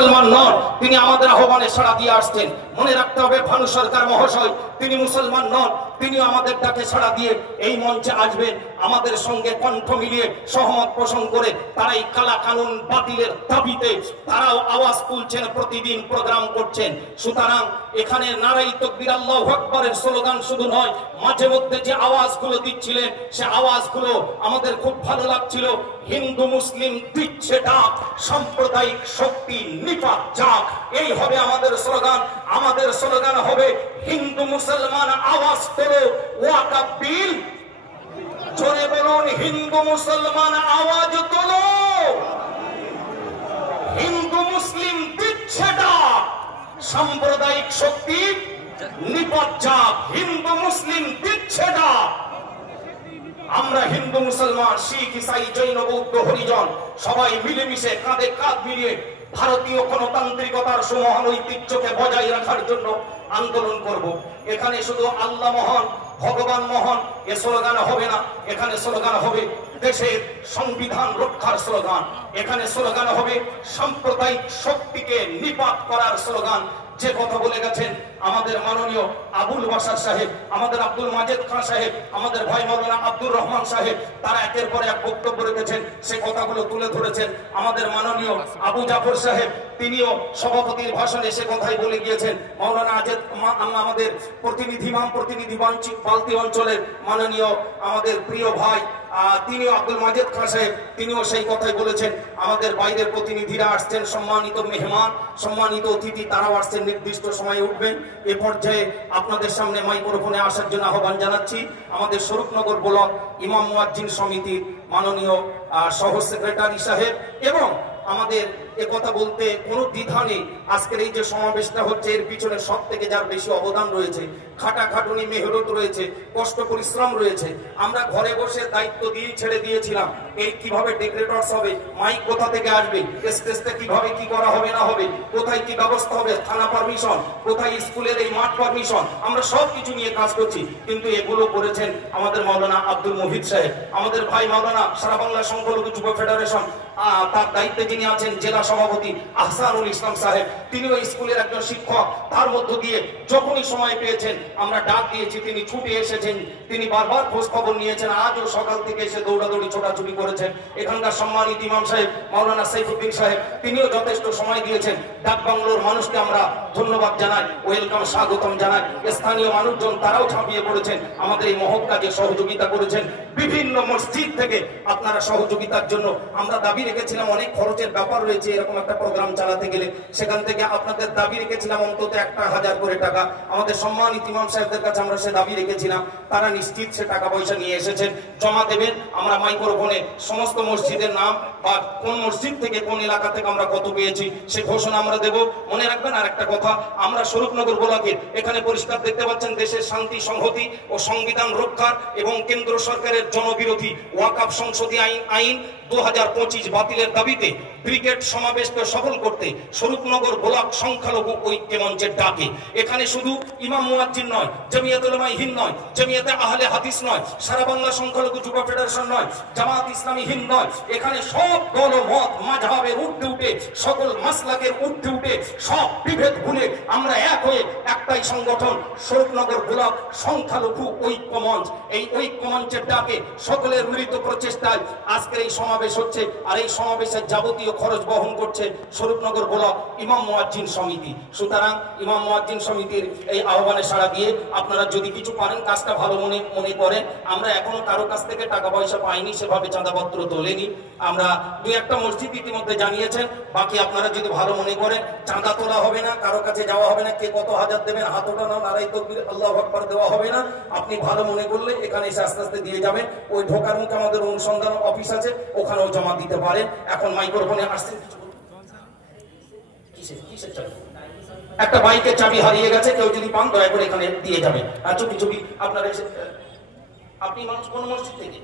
মুসলমান নন, তিনি আমাদের আহ্বানে সাড়া দিয়ে আসছেন। মনে রাখতে হবে ভানু সরকার মহাশয় তিনি মুসলমান নন, তিনি আমাদের ডাকে সাড়া দিয়ে এই মঞ্চে আসবেন। আমাদের সঙ্গে কণ্ঠ মিলিয়ে সহমত পোষণ করে তারা এই কালা কানুন বাতিলের দাবিতে তারাও আওয়াজ তুলছেন, প্রতিদিন প্রোগ্রাম করছেন। সুতরাং এখানে নারাই তাকবীর আল্লাহু আকবারের স্লোগান শুধু নয়, মাঝে মধ্যে যে আওয়াজগুলো দিচ্ছিলেন সে আওয়াজগুলো আমাদের খুব ভালো লাগছিল। হিন্দু মুসলিম দিচ্ছে ডাক, সাম্প্রদায়িক শক্তি নিপাত যাক, এই হবে আমাদের স্লোগান। আমাদের স্লোগান হবে হিন্দু মুসলমান আওয়াজ তোলো ওয়াকফ বিল, জোরে বলুন হিন্দু মুসলমান আওয়াজ তোলো, হিন্দু মুসলিম দিচ্ছে ডাক, সাম্প্রদায়িক শক্তি নিপাত যাক, হিন্দু মুসলিম দিচ্ছে ডাক। আমরা হিন্দু মুসলমান শিখ ইসাই জৈন বৌদ্ধ হরিজন সবাই মিলেমিশে কাঁধে কাঁধ মিলিয়ে ভারতীয় গণতান্ত্রিকতার সুমহান ঐতিহ্যকে বজায় রাখার জন্য আন্দোলন করব। এখানে শুধু আল্লাহ মহান, ভগবান মহান এ স্লোগান হবে না, এখানে স্লোগান হবে দেশের সংবিধান রক্ষার স্লোগান, এখানে স্লোগান হবে সাম্প্রদায়িক শক্তিকে নিপাত করার স্লোগান। যে কথা বলে গেছেন আমাদের মাননীয় আবুল বাশার সাহেব, আমাদের আব্দুল মাজেদ খান সাহেব, আমাদের ভাই মাওলানা আব্দুর রহমান সাহেব, তারা একের পর এক বক্তব্য রেখেছেন, সে কথাগুলো তুলে ধরেছেন। আমাদের মাননীয় আবু জাফর সাহেব তিনিও সভাপতির ভাষণে সে কথাই বলে গিয়েছেন। মাওলানা আজেদ আমাদের প্রতিনিধি বালতি অঞ্চলের মাননীয় আমাদের প্রিয় ভাই তিনিও আব্দুল মাজেদ খান সাহেব তিনিও সেই কথাই বলেছেন। আমাদের বাইরের প্রতিনিধিরা আসছেন, সম্মানিত মেহমান, সম্মানিত অতিথি তারাও আসছেন, নির্দিষ্ট সময়ে উঠবেন। এ পর্যায়ে আপনাদের সামনে মাইক্রোফোনে আসার জন্য আহ্বান জানাচ্ছি আমাদের স্বরূপনগর ব্লক ইমাম মুয়াজ্জিন সমিতির মাননীয় সহ সেক্রেটারি সাহেব। এবং আমাদের এ কথা বলতে কোনো দ্বিধা নেই, আজকের এই যে সমাবেশটা হচ্ছে এর পিছনে সব থেকে যার বেশি অবদান রয়েছে, খাটাখাটুনি মেহনত রয়েছে, কষ্ট পরিশ্রম রয়েছে। আমরা ঘরে বসে দায়িত্ব দিয়ে ছেড়ে দিয়েছিলাম এই কিভাবে ডেকোরেটরস হবে, মাইক কোথা থেকে আসবে, স্টেজটা কিভাবে কি করা হবে না হবে, কোথায় কি ব্যবস্থা হবে, থানা পারমিশন, কোথায় স্কুলের এই মাঠ পারমিশন, আমরা সব কিছু নিয়ে কাজ করছি। কিন্তু এগুলো করেছেন আমাদের মাওলানা আব্দুল মুহিত সাহেব, আমাদের ভাই মাওলানা সারা বাংলা সংখ্যালঘু যুব ফেডারেশন তার দায়িত্বে যিনি আছেন জেলা সভাপতি আহসানুল ইসলাম সাহেব, তিনিও স্কুলের একজন শিক্ষক। তার মধ্য দিয়ে যখনই সময় পেয়েছেন আমরা ডাক দিয়েছি, তিনি ছুটে এসেছেন, তিনি বারবার খোঁজ খবর নিয়েছেন, আজও সকাল থেকে এসে দৌড়াদৌড়ি ছোটাছুটি করেছেন। এখানকার সম্মানিত ইমাম সাহেব মাওলানা সাইফুদ্দিন সাহেব তিনিও যথেষ্ট সময় দিয়েছেন। ডাক বাংলোর মানুষকে আমরা ধন্যবাদ জানাই, ওয়েলকাম স্বাগতম জানাই। স্থানীয় মানুষজন তারাও ঝাঁপিয়ে পড়েছেন, আমাদের এই মহৎ কাজে সহযোগিতা করেছেন। বিভিন্ন মসজিদ থেকে আপনারা সহযোগিতার জন্য আমরা দাবি রেখেছিলাম, অনেক খরচের ব্যাপার রয়েছে এরকম একটা প্রোগ্রাম চালাতে গেলে, সেখান থেকে আপনাদের দাবি রেখেছিলাম অন্তত 1000 করে টাকা। আমাদের সম্মানিত ইমাম সাহেবদের কাছে আমরা সে দাবি রেখেছিলাম, তারা নিশ্চিত সে টাকা পয়সা নিয়ে এসেছেন, জমা দেবেন। আমরা মাইক্রোফোনে সমস্ত মসজিদের নাম বা কোন মসজিদ থেকে কোন এলাকা থেকে আমরা কত পেয়েছি সে ঘোষণা আমরা দেব। মনে রাখবেন আর একটা কথা, আমরা স্বরূপনগর ব্লকের এখানে পরিষ্কার দেখতে পাচ্ছেন দেশের শান্তি সংহতি ও সংবিধান রক্ষার এবং কেন্দ্র সরকারের জনবিরোধী ওয়াকফ সংশোধনী আইন 2025 বাতিলের দাবিতে ব্রিগেড সমাবেশকে সফল করতে স্বরূপনগর ব্লক সংখ্যালঘু ঐক্য মঞ্চের ডাকে এখানে শুধু ইমাম মুয়াজ্জিন নয়, জমিয়ত উলামায়ে হিন্দ নয়, জমিয়তে আহলে হাদিস নয়, সারা বাংলা সংখ্যালঘু যুব ফেডারেশন নয়, জামাত ইসলামী হিন্দ নয়, এখানে সব দল মত মাযহাবের ঊর্ধ্বে উঠে, সকল মাসলাকের ঊর্ধ্বে উঠে, সব বিভেদ ভুলে আমরা এক হয়ে একটাই সংগঠন স্বরূপনগর ব্লক সংখ্যালঘু ঐক্য মঞ্চ। এই ঐক্য মঞ্চের ডাকে সকলের মিলিত প্রচেষ্টায় আজকের এই সমাবেশ হচ্ছে। আর এই সমাবেশের যাবতীয় খরচ বহন করছে স্বরূপনগর ব্লক ইমাম মুয়াজ্জিন সমিতি। সুতরাং ইমাম মুয়াজ্জিন সমিতির এই আহ্বানে সাড়া দিয়ে আপনারা যদি কিছু পারেন কাজটা ভালো মনে করেন। আমরা এখনো কারো কাছ থেকে টাকা পয়সা পাইনি, সেভাবে চাঁদাপত্র তোলেনি। আমরা 2-1টা মসজিদ ইতিমধ্যে জানিয়েছেন, বাকি আপনারা যদি ভালো মনে করেন চাঁদা তোলা হবে না, কারো কাছে যাওয়া হবে না, কে কত হাজার দেবেন হাত ওঠানো নারাই তাকবীর আল্লাহু আকবার দেওয়া হবে না। আপনি ভালো মনে করলে এখানে এসে আস্তে আস্তে দিয়ে যাবেন। ওই ঢোকার মুখে আমাদের অনুসন্ধান অফিস আছে, ওখানেও জমা দিতে পারেন। এখন মাইক্রোফোনে আসছেন, একটা বাইকের চাবি হারিয়ে গেছে, কেউ যদি পান দয়া করে এখানে দিয়ে যাবেন। আর চুপি চুপি আপনারা এসে, আপনি মানুষ কোন মসজিদ থেকে?